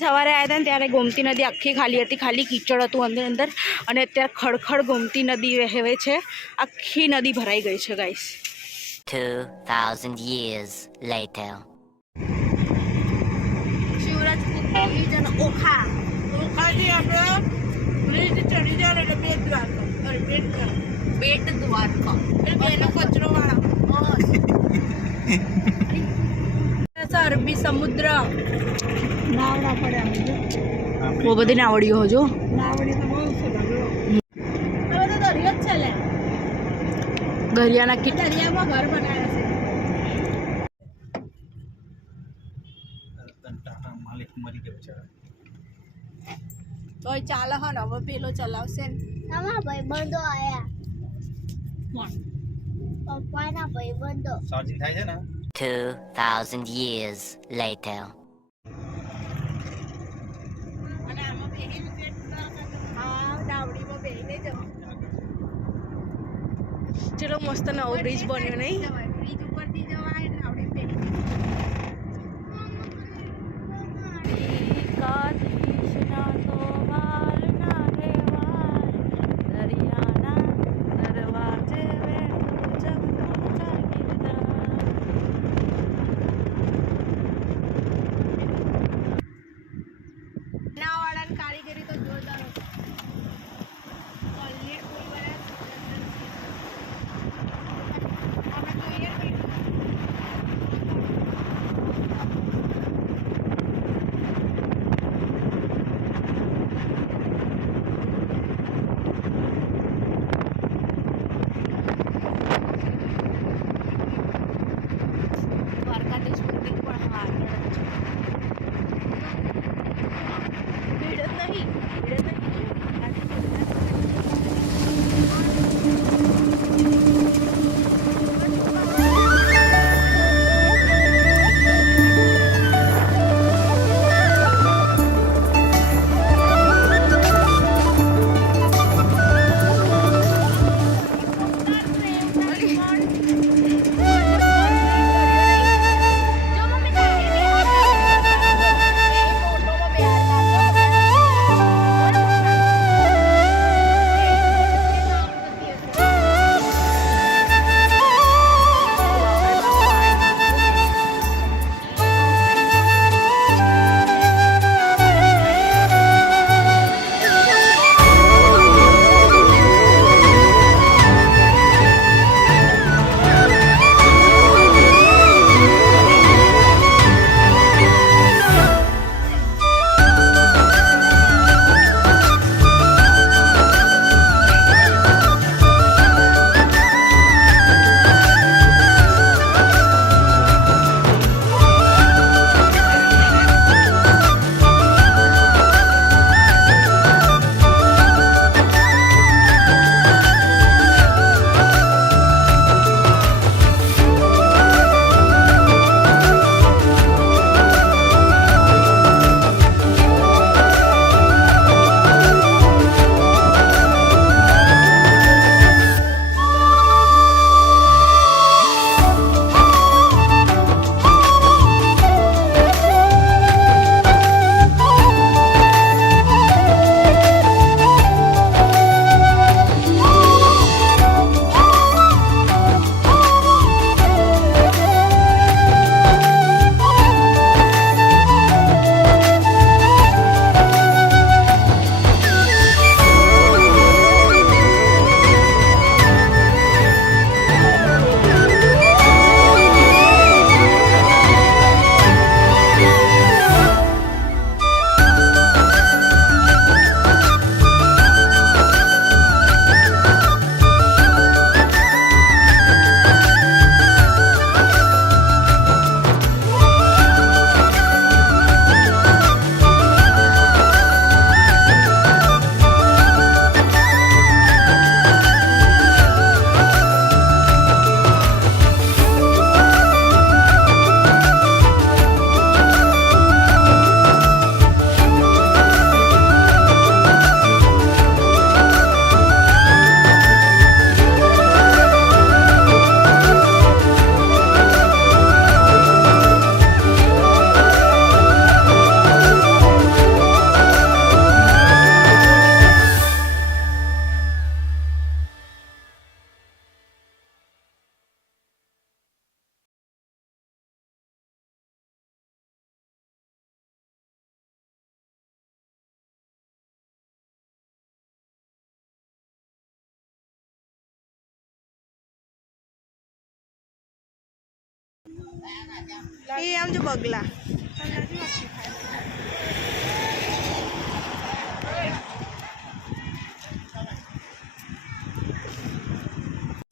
સવારે આવ્યા હતા ને ત્યારે ગોમતી નદી આખી ખાલી હતી, ખાલી કીચડ હતું અંદર અંદર, અને અત્યારે ખડખડ ગોમતી નદી વહેવે છે. આખી નદી ભરાઈ ગઈ છે guys. 2000 years later. Shivrajpur bridge અને ઓખા ઓખાથી આપણે બ્રિજ ચડી જાય એટલે બેટ દ્વારકા, બેટ દ્વારકા એટલે બેનો કચરો વાળા અરબી સમુદ્ર. નાવડા પડ્યા બહુ બધી નાવડીઓ જો. નાવડી તો બહુ છે હવે તો દરિયો જ છે લે. દરિયાના દરિયામાં ઘર બનાવ્યા છે. માલિક મરી ગયો છે તોય ચાલે હે ને. હવે પેલો ચલાવશે ને. તમારા ભાઈબંધો આયા. કોણ? પપ્પાના ભાઈબંધો. ચાર્જિંગ થાય છે ને. 2000 years later. અને આમાં બેહીને હા નાવડીમાં બેહીને જવા. ચલો મસ્ત નવો બ્રિજ બન્યો નહીં? બ્રિજ ઉપરથી જવાય નાવડી બેહીને. નાવાળાની કારીગરી તો જોરદાર હતી. કોલગેટ ફૂલ બનાવે. અમે જોઈએ એ આમ જો બગલા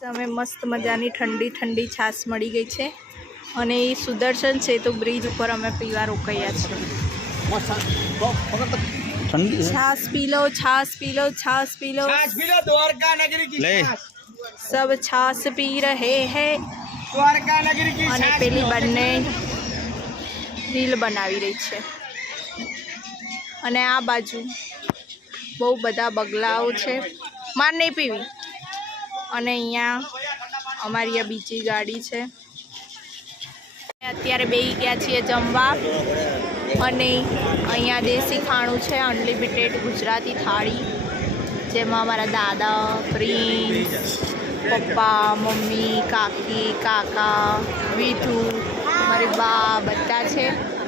તમે મસ્ત મજાની ઠંડી ઠંડી છાશ મળી ગઈ છે અને એ સુદર્શન છે તો બ્રિજ ઉપર અમે પીવા રોકાયા છીએ છાશ પી લો છાશ પી લો છાશ પી લો द्वारका नगरी की सब छाछ पी रहे हैं द्वारका नगरी की અને પેલી બંને રીલ બનાવી રહી છે અને આ બાજુ બહુ બધા બગલાઓ છે માર નહીં પીવી અને અહીંયા અમારી આ બીજી ગાડી છે અત્યારે બેસી ગયા છીએ જમવા અને અહીંયા દેશી ખાણું છે અનલિમિટેડ ગુજરાતી થાળી જેમાં અમારા દાદા પ્રિન્સ પપ્પા મમ્મી કાકી કાકા વિધુ મારી બા બધા છે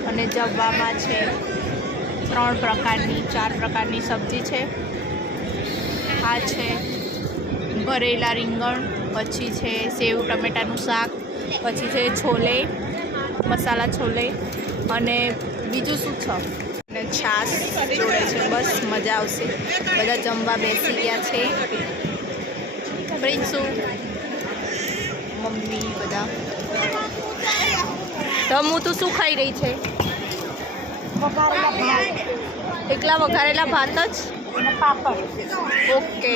અને જમવામાં છે 3 પ્રકારની 4 પ્રકારની સબ્જી છે આ છે ભરેલા રીંગણ પછી છે સેવ ટમેટાનું શાક પછી છે છોલે મસાલા છોલે અને બીજું શું છે અને છાશ જોડે છે બસ મજા આવશે બધા જમવા બેસી ગયા છે પ્રિન્સુ મમ્મી બધા તો હું તું શું ખાઈ રહી છે એકલા વઘારેલા ભાત જ ઓકે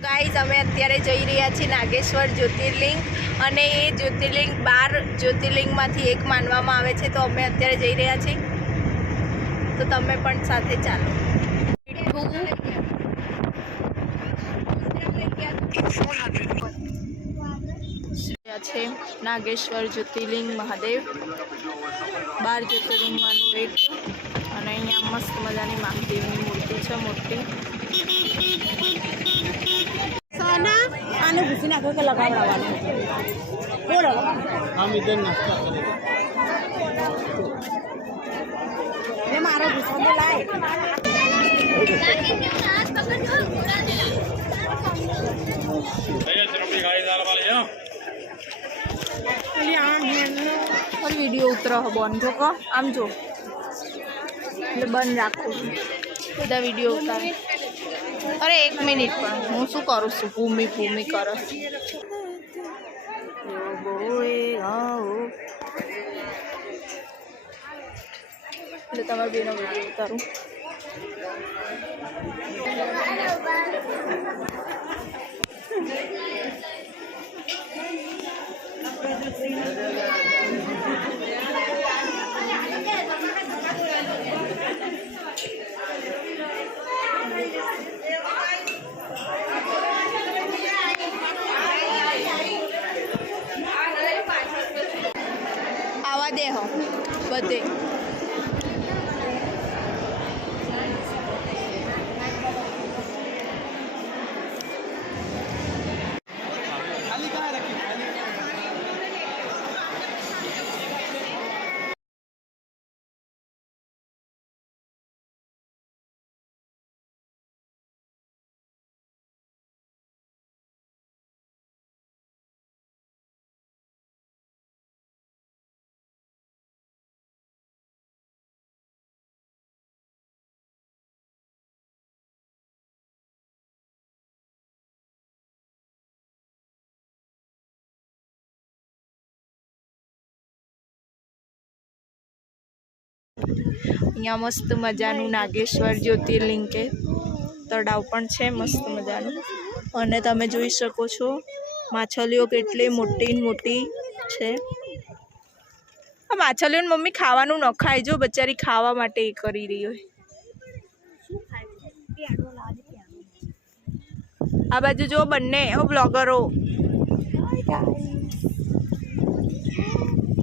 ગાઈઝ અમે અત્યારે જઈ રહ્યા છીએ નાગેશ્વર જ્યોતિર્લિંગ અને એ જ્યોતિર્લિંગ 12 જ્યોતિર્લિંગમાંથી એક માનવામાં આવે છે તો અમે અત્યારે જઈ રહ્યા છીએ તો તમે પણ સાથે ચાલો છે નાગેશ્વર જ્યોતિર્લિંગ મહાદેવ 12 જ્યોતિર્લિંગમાંનું એક અને અહીંયા મસ્ત મજાની મહાદેવની મૂર્તિ છે મોટી આને ઘૂસી નાખો કે લગાવડાવવાનું બોલો हम इधर नाश्ता करेंगे ને મારો ઘૂસો તો લાય વિડીયો ઉતરો બંધ જો કો આમ જો એટલે બંધ રાખું બધા વિડીયો ઉતારે અરે 1 મિનિટ પણ હું શું કરું છું ભૂમિ કરો એટલે તમારા બેનો વિડીયો ઉતારું આવા દે હો બધે અહીંયા મસ્ત મજાનું નાગેશ્વર જ્યોતિર્લિંગ કે તળાવ પણ છે મસ્ત મજાનું અને તમે જોઈ શકો છો માછલીઓ કેટલી મોટી છે આ માછલીઓને મમ્મી ખાવાનું ન ખાય જો બચારી ખાવા માટે એ કરી રહી હોય આ બાજુ જો બંને બ્લોગરો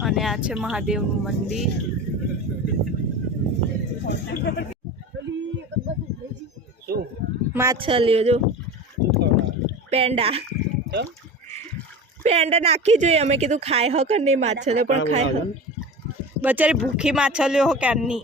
અને આ છે મહાદેવનું મંદિર માછલીઓ જો પેંડા નાખી જોઈએ અમે કીધું ખાય હો કે નહીં માછલીઓ પણ ખાય હો બચારી ભૂખી માછલીઓ હો ક્યારની